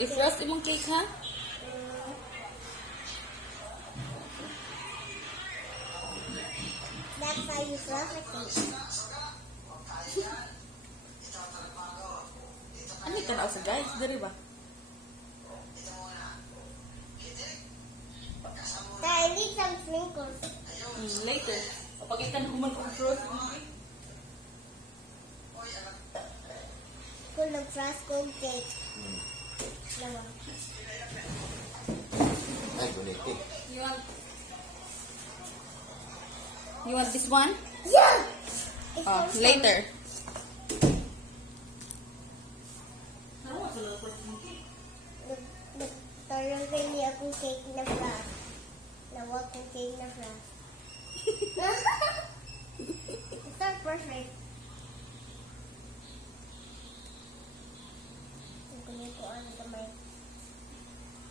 I-frost imong cake ha? That's how you frost a cake. Ano ka na sa guys? Dari ba? I need some sprinkles. Later. Papagitan ko man kung frost imong cake. Kung nag-frost kong cake. Naman. Ay, gunit cake. You want this one? Yeah! It's Oh, awesome. later. Nagtarong kayo akong cake na frost. Nawa kong cake na frost. It's not perfect. Ang kunin ko ang kamay.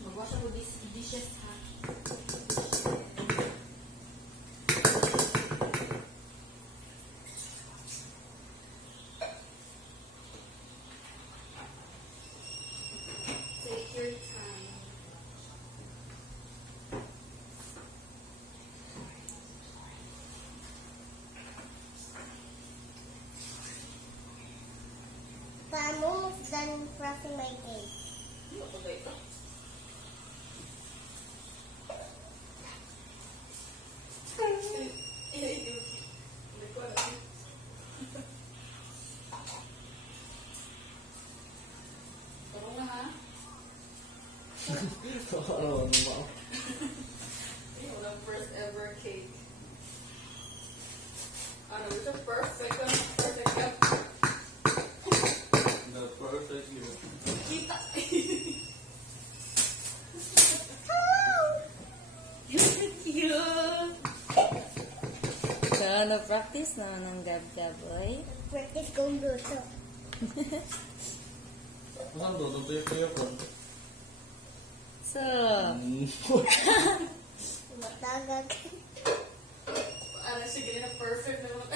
Magwash ako these dishes ha. Take your time. I'm almost done frosting my cake. Ano ko ba ito? Turo na ha? Ano mo? Yung walang first ever cake. Ano, ito first, second, second. The perfect you. Kita! Hello! Cute! So, na-practice na ng gab-gaboy. Practice kong luto. Saan to? Ito yung kayo ko. So, Matagag. ano siya ganyan na perfect naman.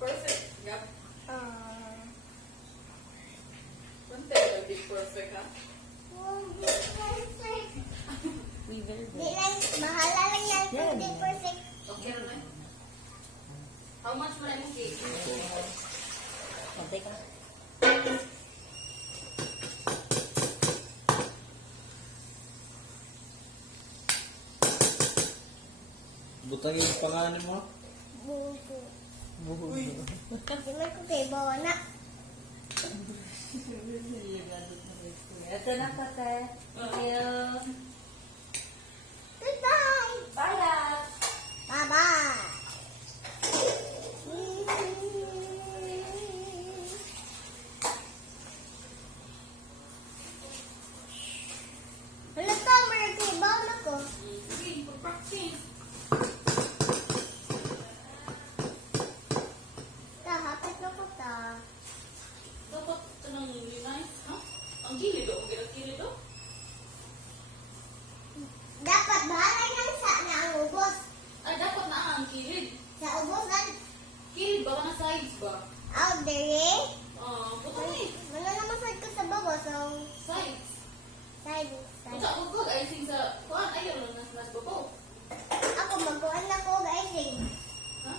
Perfect. Yep. One day will be perfect, ha? We very Di lang, bahala lang yan kung di perfect. Okay na na. How much mo na yung cake? Pantay ka. Butang yung pangalan mo? Buko. Di man ko kay bawa na. Ito na pa, sir. Thank you. Goodbye! Bye, Bye-bye! Wala ka, meron kay bawa na ko. Sige, practice. Hapit na ko ta. Dapat ito nang nice, ha? Ang gilid, oh. Ang gilid, oh. Dapat bahala lang sa na ang ubos. Ay, dapat na ang kilid. Sa ubosan, Kilid, baka na sides ba? out there. Puto ni. Wala naman side ko sa baba, so Sides. side. Puta, huwag I think sa... Kuhan, ayaw lang nas babo. Ako, magkuhan na ko, guys. Ha?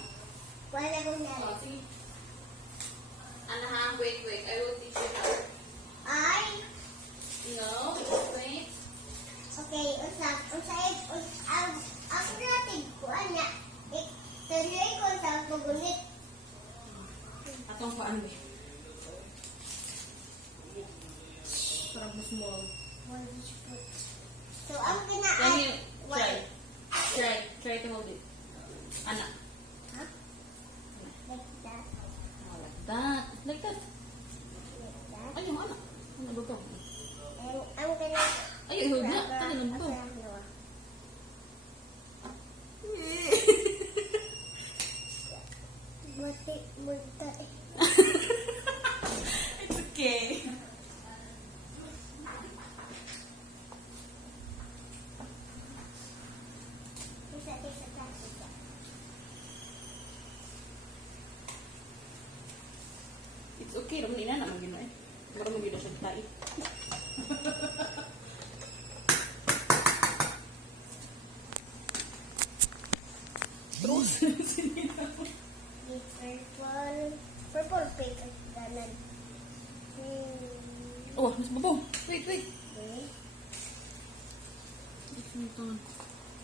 Kuhan na ko na. Sige. Anaha, wait. I will teach you how. Ay, No, wait. okay, ako natin, kuhan na. Tuloy ko sa pagunit. Atong paan ba? Parang mas small. So, ang Can kinaan, you try? Try to hold it. Anak. Ha? Like that, Oh, like that. Like that. like that. Ay, yung anak. Ano ba ito? And I'm gonna... Ay, hold na. Ano naman ito? Mati. It's okay. It's okay. Naman ina naman gano'n eh. Mura mo gina siya tayo. Terus. The purple. Purple pink at ganan. Oh, mas babaw. Wait. Okay. Ito.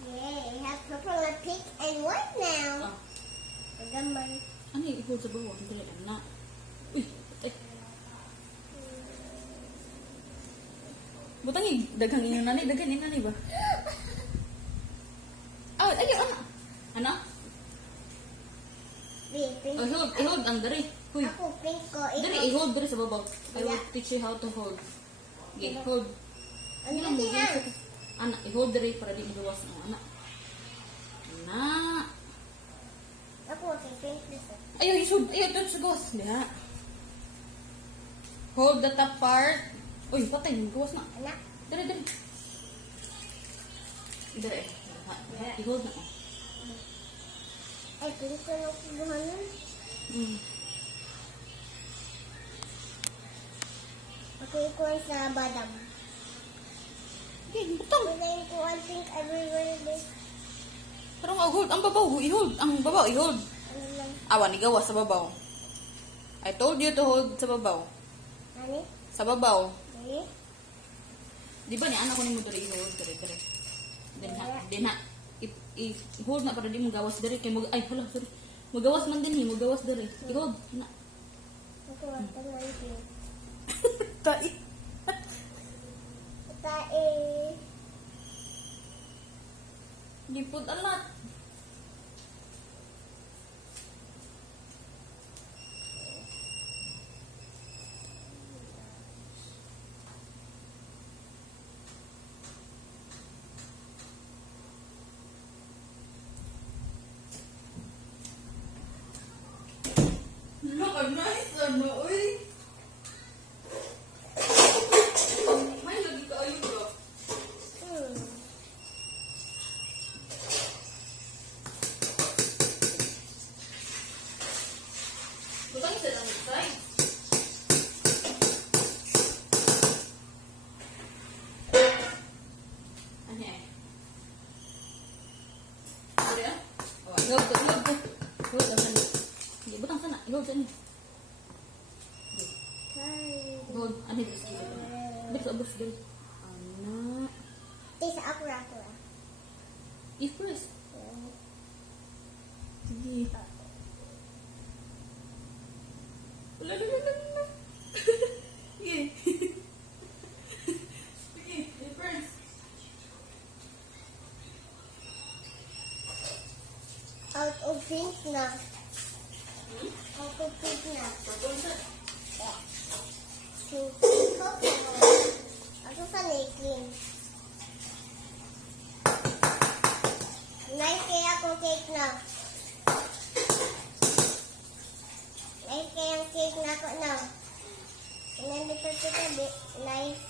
Yeah, I have purple and pink and white now. Ah. Pagamay. Ano yung i-hold sa bawah? Ang dali na. Uy, patay. Butang daghang inyo nanay. Daghan ni nanay ba? Ah, ayaw, ano? Ano? Pink. Oh, i-hold ang dari. Huy. Ako pink ko. Dari, i-hold dari sa babaw. I will teach you how to hold. Okay, hold. Ano lang, natin mag-hold yan? ka. Anak, i-hold dari para di magawas ng anak. Anak. Ako pink dito. Ayaw, i-hold. Ayaw, doon sa gawas. Diha. Hold the top part. Uy, patay. Gawas na. Anak. Dari. Dari. I-hold na. Ay, pink ko na kuhanan. Mm. Ako ikuha sa badam. Okay, butang. Wala yung kuha pink everywhere this. Pero hold. Ang babaw, i-hold. Ang babaw, i-hold. Ano lang. Awan, igawas sa babaw. I told you to hold sa babaw. Ano? Sa babaw. Eh? Di ba ni anak ko ni mo diri i-hold diri. Then ha. I-hold na para di mo gawas diri kay mag ay hala sorry. Magawas man din magawas diri. I-hold na. Ako ito na yung pink. Tai. Tae. Gipod alat. Look, I'm nice, ano, uy. May lagi ka ayun ba? Butang isa lang try. Ano eh? Ano yan? Oh, ihog ko. Ihog ang sana. Hindi, butang sana. Ihog sana. Ihog. Ano yung skill? Bilis abos din. Anak. Isa ako. I-press. Sige. Wala. Sige. Sige, i-press. Out of pink na. Out of pink na. Pagod sa. Ako sa naking. Nice kaya ako cake na. Nice kaya ang cake na ako na. Nandito ko tabi. Nice.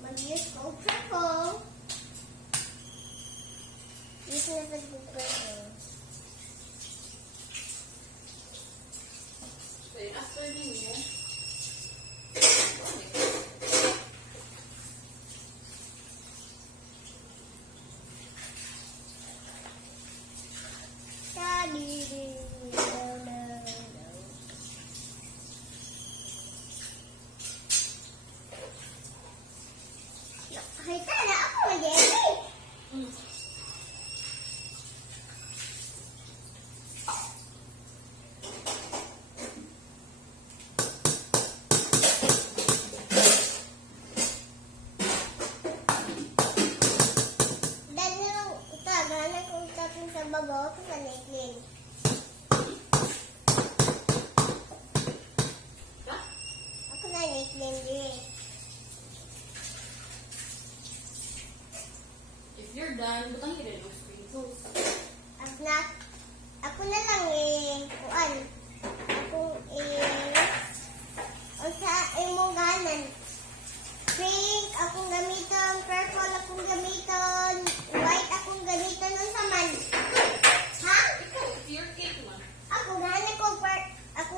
Mag-use ko purple. Use na sa purple. So, after niyo, Hay ta na ako mag-edit. Dahil itagalan ko tapos sa babaw ko sa necklace. ha? Ako na necklace din. If you're done, butang rin yung sprinkles. Ako na lang kuan. Ang sa imong ganan. Pink akong gamiton, purple akong gamiton, white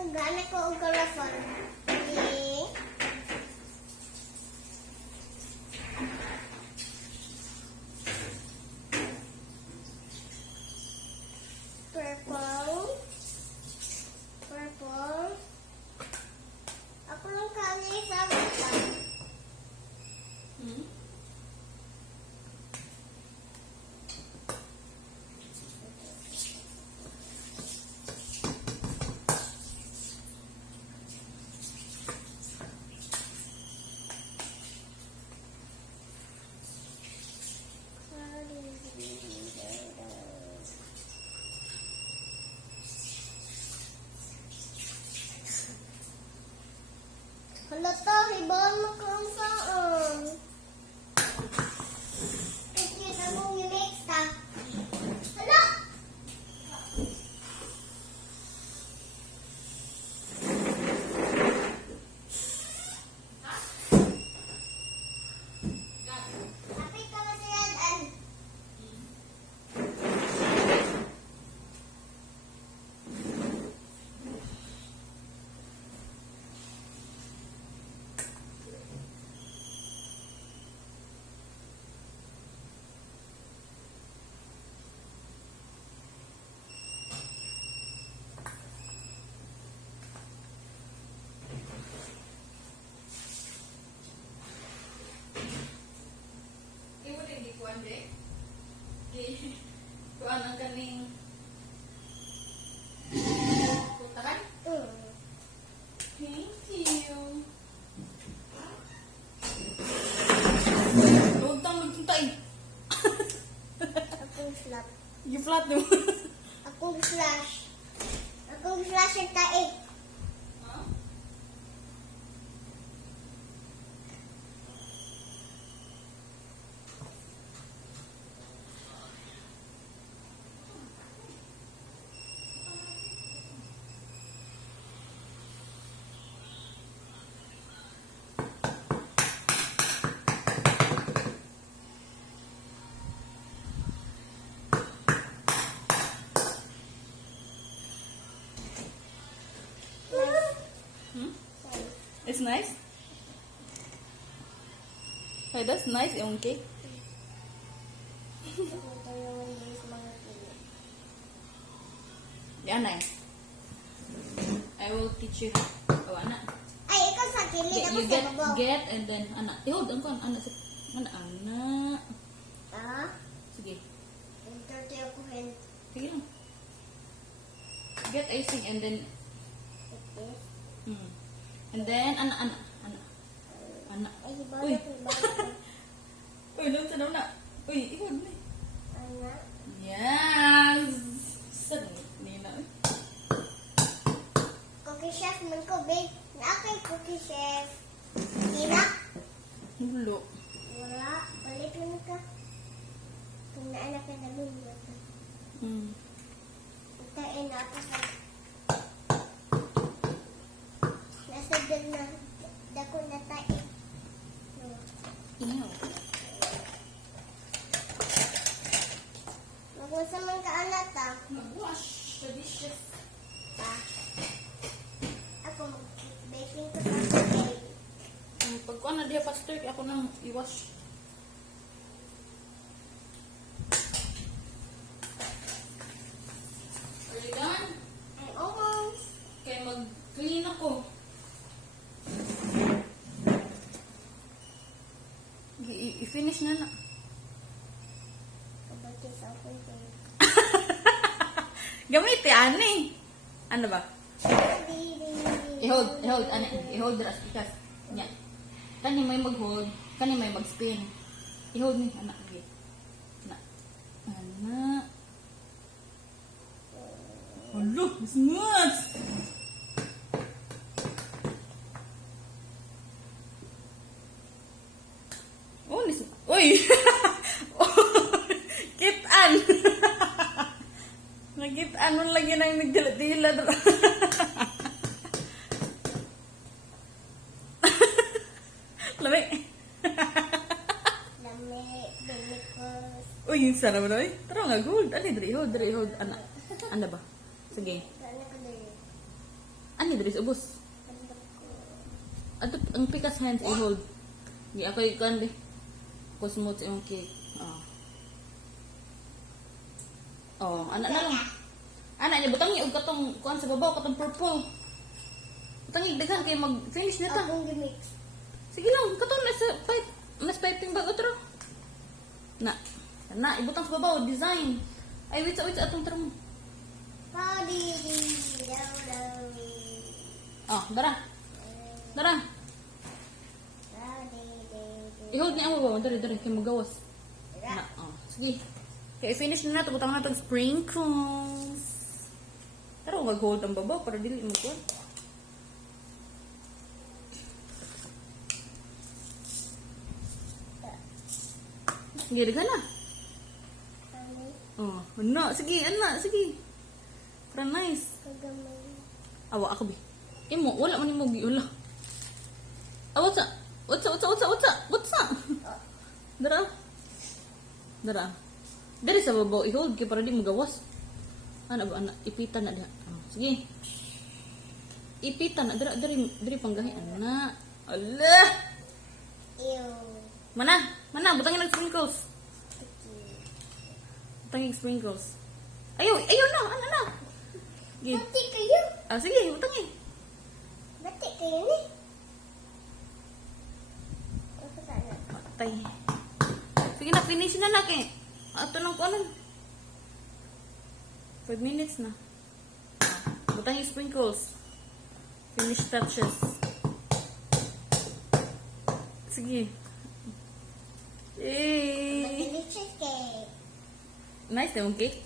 Gana ko ang corazon. Okay. Purple. Purple. Ako lang kali sa mata. Hmm? Hala to, hibawan mo kung saan. Kasi namong mimix ta. Hala! Kapit ka masayadaan. Iwo din di kuan de. Kuan ang kaning putakan. Thank you. Huwag tang magkintay. Akong slap. You flat mo. Akong flash. Akong flash ang taik. Hmm? It's nice. Hey, that's nice yung cake. Yan na. I will teach you. Oh, anak. Ay, ikaw sa kilid. Get, Ako you sa get, babaw. get, and then, anak. Tihod, ang kon, anak. Anak. Ah? Sige. Entorte ako hen. Sige lang. Get icing and then, and then, anak. Ay, hibaw Uy. na ko, hibaw na ko. Uy, doon sa daw na. Uy, ihod na. Anak. Yes! Saan? Nina. Cookie chef man ko, babe. Nakay cookie chef. Hina? Hulo. Wala. Balik lang ka. Kung naanak ka na nun. Itain na ako sa... Nasa dal na. Dako na tayo. Ino. Mag-usa man ka anak ta. Mag-wash the dishes. Ah. Ako mag-baking ko sa cake. Pag ko na diya faster, ako nang i-wash. Are you done? Ay, almost. Kaya mag-clean ako. I-finish na na. Kabati sa akong cake. Gamit ani. Ano ba? I-hold, ano, i-hold ras ikas. Nya. Kani may mag-hold, kani may mag-spin. I-hold ni anak gi. Anak. Hello, smooth. Oh, listen. Uy! Kitan! Nagitaan mo lagi nang nagdila-dila. Lami. Dami, bilikos. Uy, yung sarap na eh. Tara nga, hold. Ano, dre, hold. Ano ba? Sige. Gano'n ko din. Ano, diri sa ubos. Ato ang pikas hands i-hold. Di ako ikan di. Kusmot sa imong cake. Anak na lang. Anak niya, butang niya og katong kuan sa babaw, katong purple. Butang niya, daghan kay mag-finish na ta. Akong gimix. Sige lang, katong nasa pipe. Mas piping bag otro. Na. Ibutang sa babaw, design. Ay, wait sa atong tarong. Padi. Dara. Dara. I-hold niya ang babaw. Dari, kay magawas. Na, sige. Okay, finish na nato. Butang nato sprinkles. Pero mag-hold ang babaw para dili mag-hold. Sige, ka na. Anak, sige. Para nice. Kagamay. Awa, ako bi. Imo, wala man mo gi, wala. What's up? Dara. Dari sa babaw, i-hold kay para di magawas. Ano ba, anak? Ipitan na diha. Sige. Ipitan na, dari panggahi, anak. Allah! Ew. Mana, butangin ng sprinkles. Butangin sprinkles. Ayaw na, na. Sige. Bati kayo. Sige, butangin. Bati kayo ni. Ako sana. Patay. Sige na, finish na na kay. Ato nang kuanan. 5 minutes na. Butangin sprinkles. Finish touches. Sige. Yay! Delicious cake. Nice na yung cake.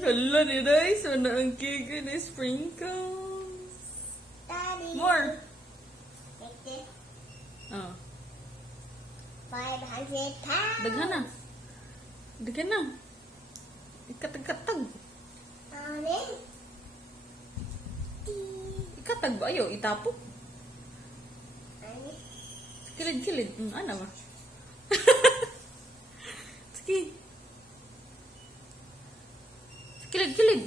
Hala ni guys, ano ang cake ni sprinkles? Daddy. More. Take it. 500 pounds. Daghan na. Ikatag-katag. Ano? Ikatag ba? Ayaw, itapok. Ano? Kilid-kilid. Ano ba? Sige. Kilid-kilid.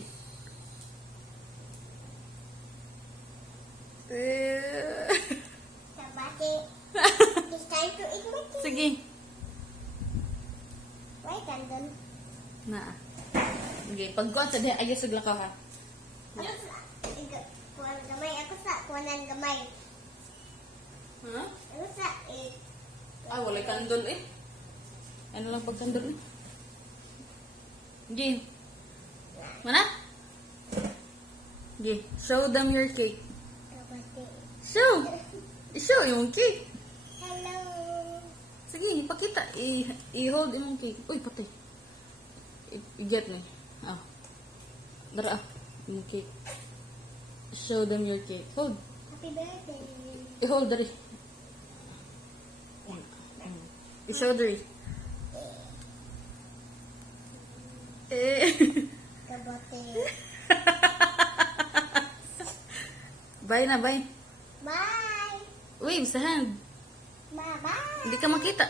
Sabati. It's time to eat my cake. Sige. Why candle? Na. Sige, pagkuhan sa diha, ayos sagla ka ha. Ako sa kuwan gamay. Ako sa kuwanan gamay. Ha? Ako sa Ay, wala kandol eh. Ano lang pag kandol eh. Sige. Mana? Sige, show them your cake. Sabati. Show yung cake. Hello. Sige, ipakita. I-hold yung cake. Uy, patay. I-get me. Dara. Yung cake. Show them your cake. Hold. Happy birthday. I-hold dari. I-show dari. Sabati. Bye na, bye. Bye. Wave sa hand. Bye-bye. Hindi ka makita.